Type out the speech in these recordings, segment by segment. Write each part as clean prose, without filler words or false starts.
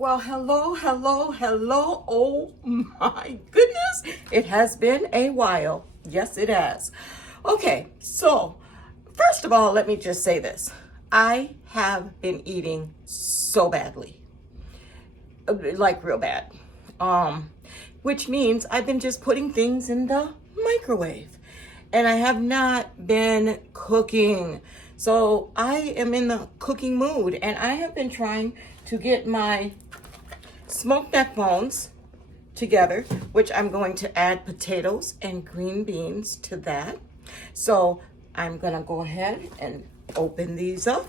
Well, hello, hello, hello. Oh my goodness. It has been a while. Yes, it has. Okay, so first of all, let me just say this. I have been eating so badly, like real bad. Which means I've been just putting things in the microwave and I have not been cooking. So I am in the cooking mood and I have been trying to get my smoked neck bones together, which I'm going to add potatoes and green beans to that. So I'm gonna go ahead and open these up.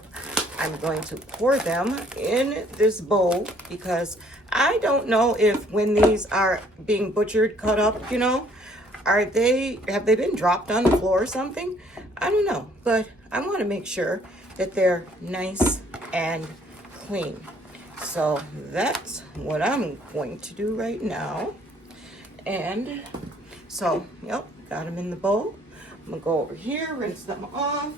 I'm going to pour them in this bowl because I don't know if when these are being butchered, cut up, have they been dropped on the floor or something? I don't know, but I want to make sure that they're nice and clean. So that's what I'm going to do right now. And so, yep, got them in the bowl. I'm gonna go over here, rinse them off.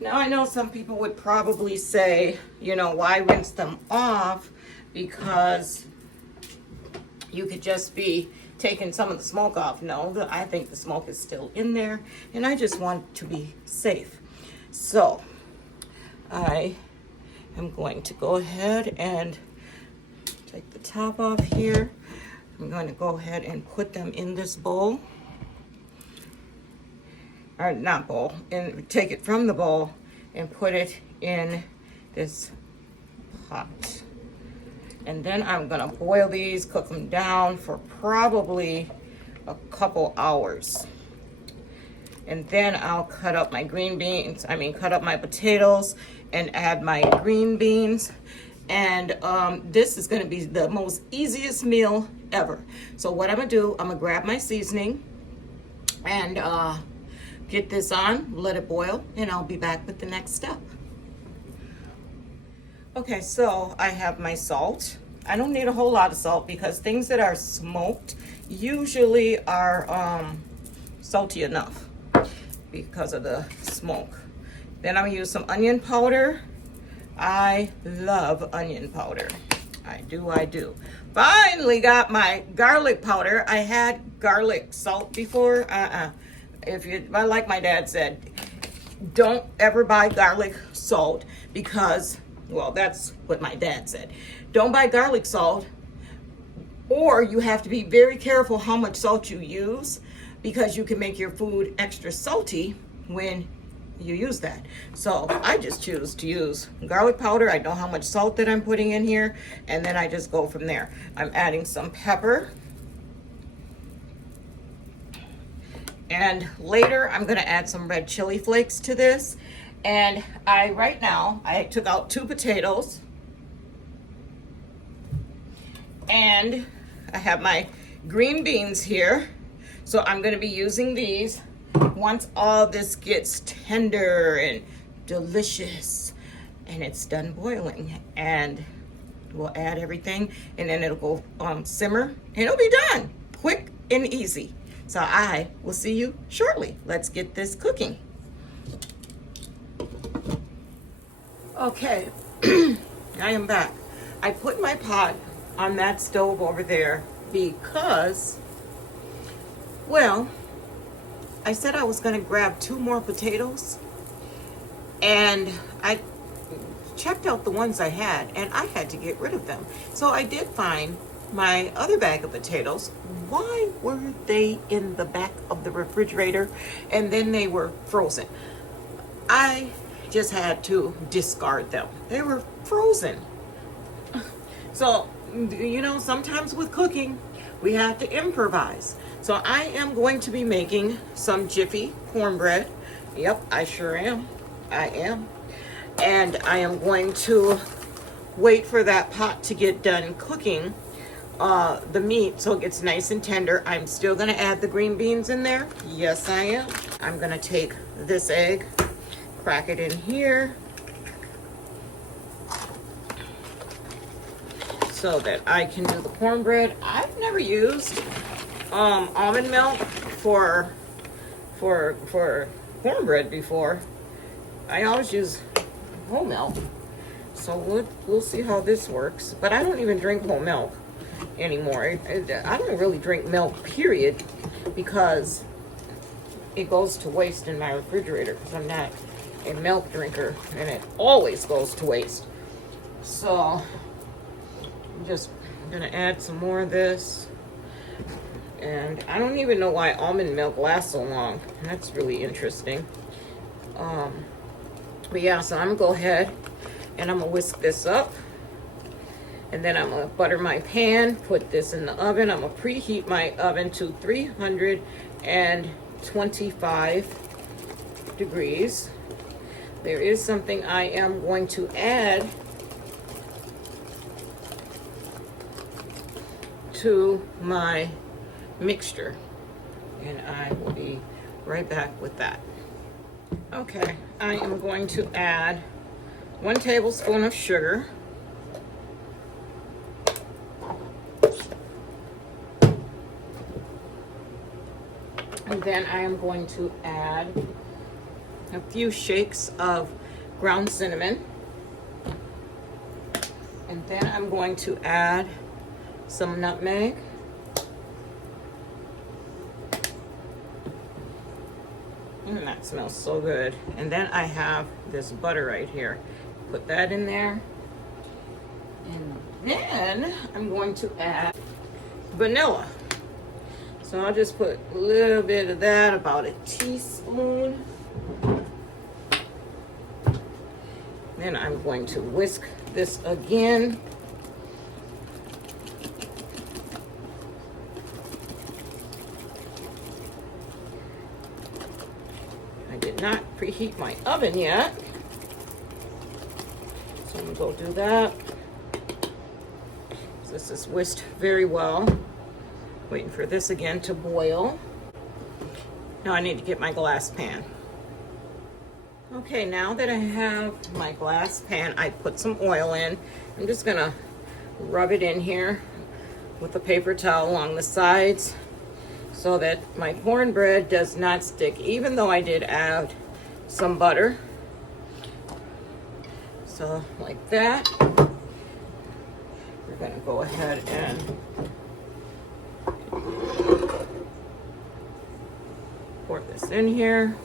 Now I know some people would probably say, why rinse them off? Because you could just be taking some of the smoke off. No, I think the smoke is still in there and I just want to be safe. So I am going to go ahead and take the top off here. I'm going to go ahead and put them in this bowl. Or not bowl, and take it from the bowl and put it in this pot. And then I'm gonna boil these, cook them down for probably a couple hours. And then I'll cut up my cut up my potatoes and add my green beans. And this is gonna be the most easiest meal ever. So what I'm gonna do, I'm gonna grab my seasoning and get this on, let it boil, and I'll be back with the next step. Okay, so I have my salt. I don't need a whole lot of salt because things that are smoked usually are salty enough because of the smoke. Then I'm gonna use some onion powder. I love onion powder. I do. Finally got my garlic powder. I had garlic salt before. Like my dad said, don't ever buy garlic salt because, well, that's what my dad said. Don't buy garlic salt, or you have to be very careful how much salt you use because you can make your food extra salty when you use that. So I just choose to use garlic powder. I know how much salt that I'm putting in here, and then I just go from there. I'm adding some pepper. And later, I'm gonna add some red chili flakes to this. And right now, I took out 2 potatoes. And I have my green beans here. So I'm gonna be using these once all this gets tender and delicious and it's done boiling. And we'll add everything and then it'll go simmer and it'll be done, quick and easy. So I will see you shortly. Let's get this cooking. Okay, I am back. I put my pot on that stove over there because, well, I said I was gonna grab 2 more potatoes and I checked out the ones I had and I had to get rid of them. So I did find my other bag of potatoes. Why were they in the back of the refrigerator and then they were frozen? I just had to discard them. They were frozen. So, sometimes with cooking, we have to improvise. So I am going to be making some Jiffy cornbread. Yep, I sure am. I am. And I am going to wait for that pot to get done cooking the meat so it gets nice and tender. I'm still gonna add the green beans in there. Yes, I am. I'm gonna take this egg, crack it in here. so that I can do the cornbread. I've never used almond milk for cornbread before. I always use whole milk. So we'll see how this works. But I don't even drink whole milk anymore. I don't really drink milk, period, because it goes to waste in my refrigerator because I'm not a milk drinker and it always goes to waste. So I'm just gonna add some more of this. And I don't even know why almond milk lasts so long. That's really interesting. But yeah, so I'm gonna go ahead and I'm gonna whisk this up. And then I'm gonna butter my pan, put this in the oven. I'm gonna preheat my oven to 325 degrees. There is something I am going to add to my mixture, and I will be right back with that. Okay, I am going to add 1 tablespoon of sugar. And then I am going to add a few shakes of ground cinnamon. And then I'm going to add some nutmeg. And that smells so good. And then I have this butter right here. Put that in there. And then I'm going to add vanilla. So I'll just put a little bit of that, about a teaspoon. Then I'm going to whisk this again. I did not preheat my oven yet. So I'm gonna go do that. So this is whisked very well. Waiting for this again to boil. Now I need to get my glass pan. Okay, now that I have my glass pan, I put some oil in. I'm just gonna rub it in here with a paper towel along the sides so that my cornbread does not stick, even though I did add some butter. So like that. We're gonna go ahead and pour this in here.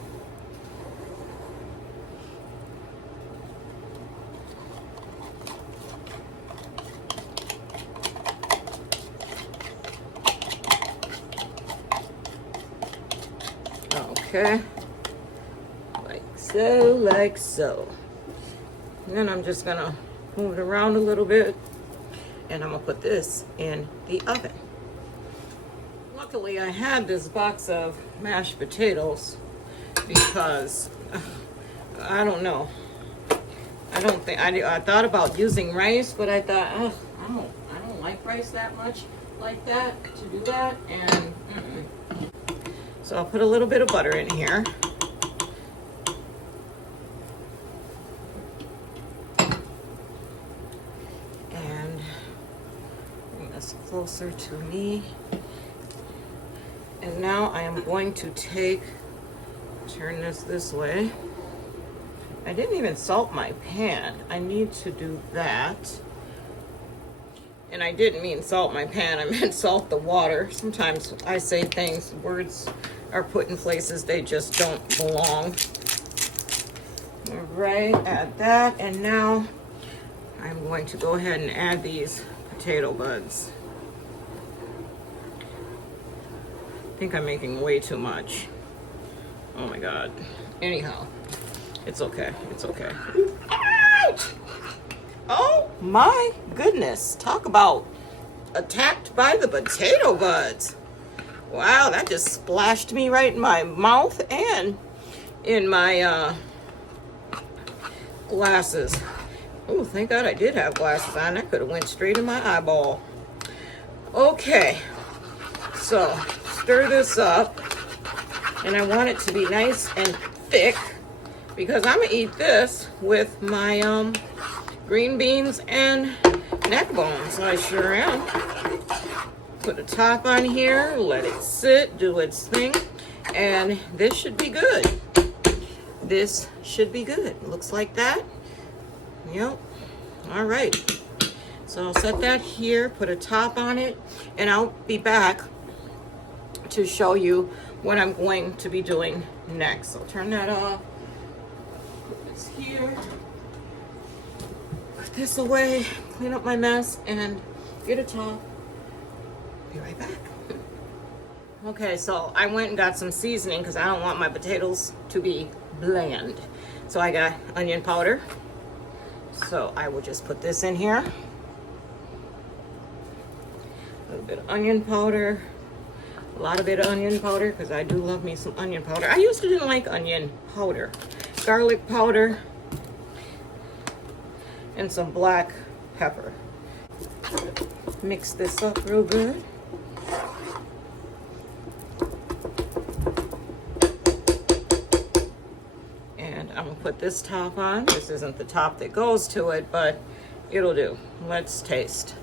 Okay, like so. And then I'm just gonna move it around a little bit, and I'm gonna put this in the oven. Luckily, I had this box of mashed potatoes because I don't know. I don't think I thought about using rice, but I thought, I don't like rice that much like that to do that, and so I'll put a little bit of butter in here. And bring this closer to me. And now I am going to turn this way. I didn't even salt my pan. I need to do that. And I didn't mean salt my pan, I meant salt the water. Sometimes I say things, words are put in places they just don't belong. All right, add that. And now I'm going to go ahead and add these potato buds. I think I'm making way too much. Oh my God. Anyhow, it's okay. It's okay. Ouch! Oh my goodness. Talk about attacked by the potato buds. Wow, that just splashed me right in my mouth and in my glasses. Oh, thank God I did have glasses on. That could have went straight in my eyeball. Okay, so stir this up, and I want it to be nice and thick because I'm gonna eat this with my green beans and neck bones. I sure am. Put a top on here, let it sit, do its thing, and this should be good. This should be good. Looks like that. Yep. All right. So I'll set that here, put a top on it, and I'll be back to show you what I'm going to be doing next. I'll turn that off. Put this here. Put this away, clean up my mess, and get a top. Be right back. Okay, so I went and got some seasoning because I don't want my potatoes to be bland. So I got onion powder. So I will just put this in here. A little bit of onion powder. A lot of bit of onion powder because I do love me some onion powder. I used to didn't like onion powder. Garlic powder. And some black pepper. Mix this up real good. I'm gonna put this top on. This isn't the top that goes to it, but it'll do. Let's taste.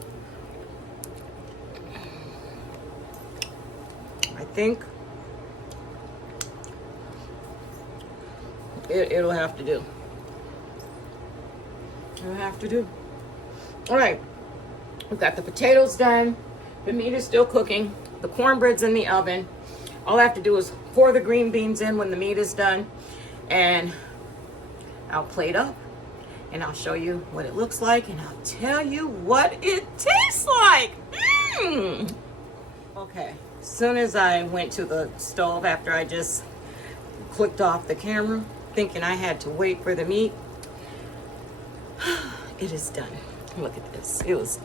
I think it'll have to do. It'll have to do. All right, we've got the potatoes done. The meat is still cooking. The cornbread's in the oven. All I have to do is pour the green beans in when the meat is done, and I'll plate up and I'll show you what it looks like, and I'll tell you what it tastes like. Okay, as soon as I went to the stove after I just clicked off the camera, thinking I had to wait for the meat, it is done. Look at this. It was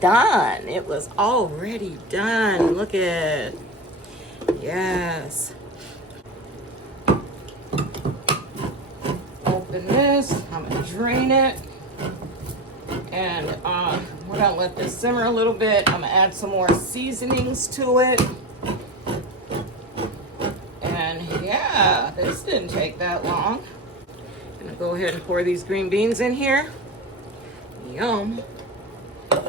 done. It was already done. Look at it. Yes. Open this. I'm gonna drain it, and we're gonna let this simmer a little bit. I'm gonna add some more seasonings to it, and yeah, this didn't take that long. I'm gonna go ahead and pour these green beans in here. Yum. Like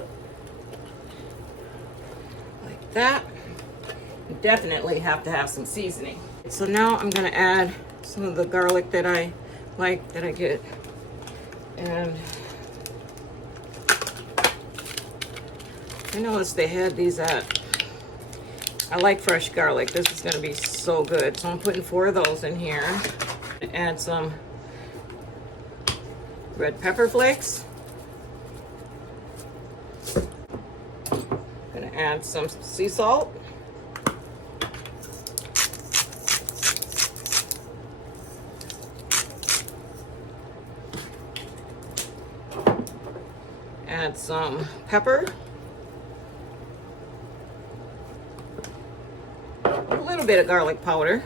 that. You definitely have to have some seasoning. So now I'm gonna add some of the garlic that I like, that I get. And I noticed they had these at, I like fresh garlic. This is gonna be so good. So I'm putting 4 of those in here. Add some red pepper flakes. Gonna add some sea salt. Add some pepper, a little bit of garlic powder,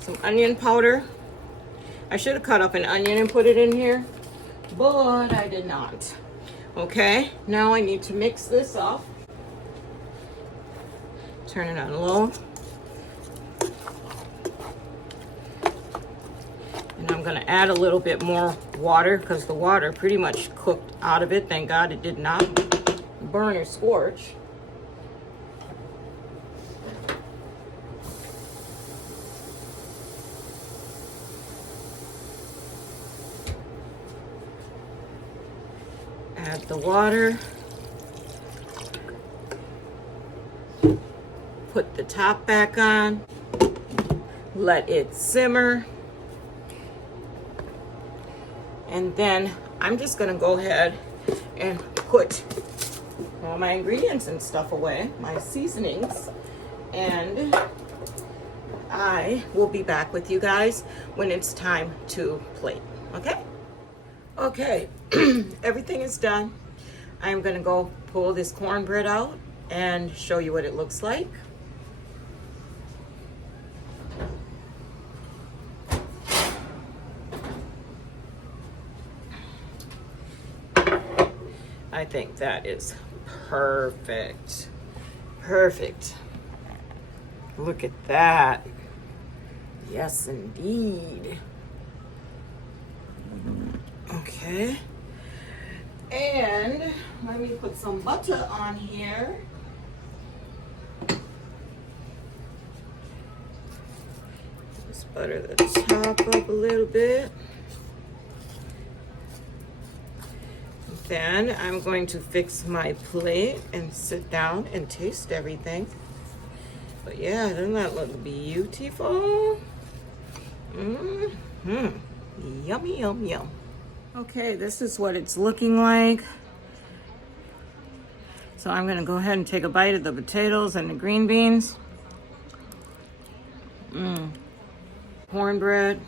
some onion powder. I should have cut up an onion and put it in here, but I did not. Okay, now I need to mix this up. Turn it on low. And I'm gonna add a little bit more water because the water pretty much cooked out of it. Thank God it did not burn or scorch. Add the water. Put the top back on. Let it simmer. And then I'm just gonna go ahead and put all my ingredients and stuff away, my seasonings, and I will be back with you guys when it's time to plate, okay? Okay, everything is done. I'm gonna go pull this cornbread out and show you what it looks like. I think that is perfect. Perfect. Look at that. Yes, indeed. Okay. And let me put some butter on here. Just butter the top up a little bit. Then I'm going to fix my plate and sit down and taste everything. But yeah, doesn't that look beautiful? Mm-hmm. Yummy, yum, yum. Okay, this is what it's looking like. So I'm gonna go ahead and take a bite of the potatoes and the green beans. Cornbread.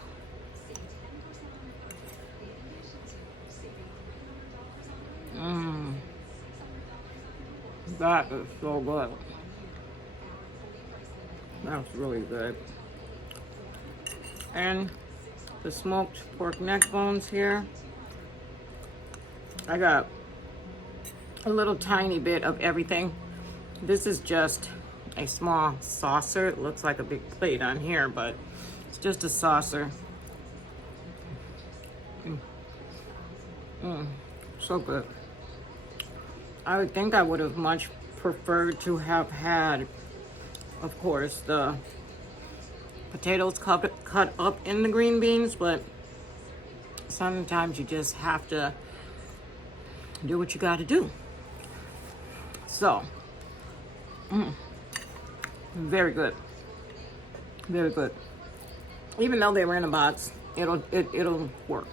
That is so good. That's really good. And the smoked pork neck bones here. I got a little tiny bit of everything. This is just a small saucer. It looks like a big plate on here, but it's just a saucer. So good. I would think I would have much preferred to have had, of course, the potatoes cut up in the green beans, but sometimes you just have to do what you got to do. So, very good, very good. Even though they were in a box, it'll work.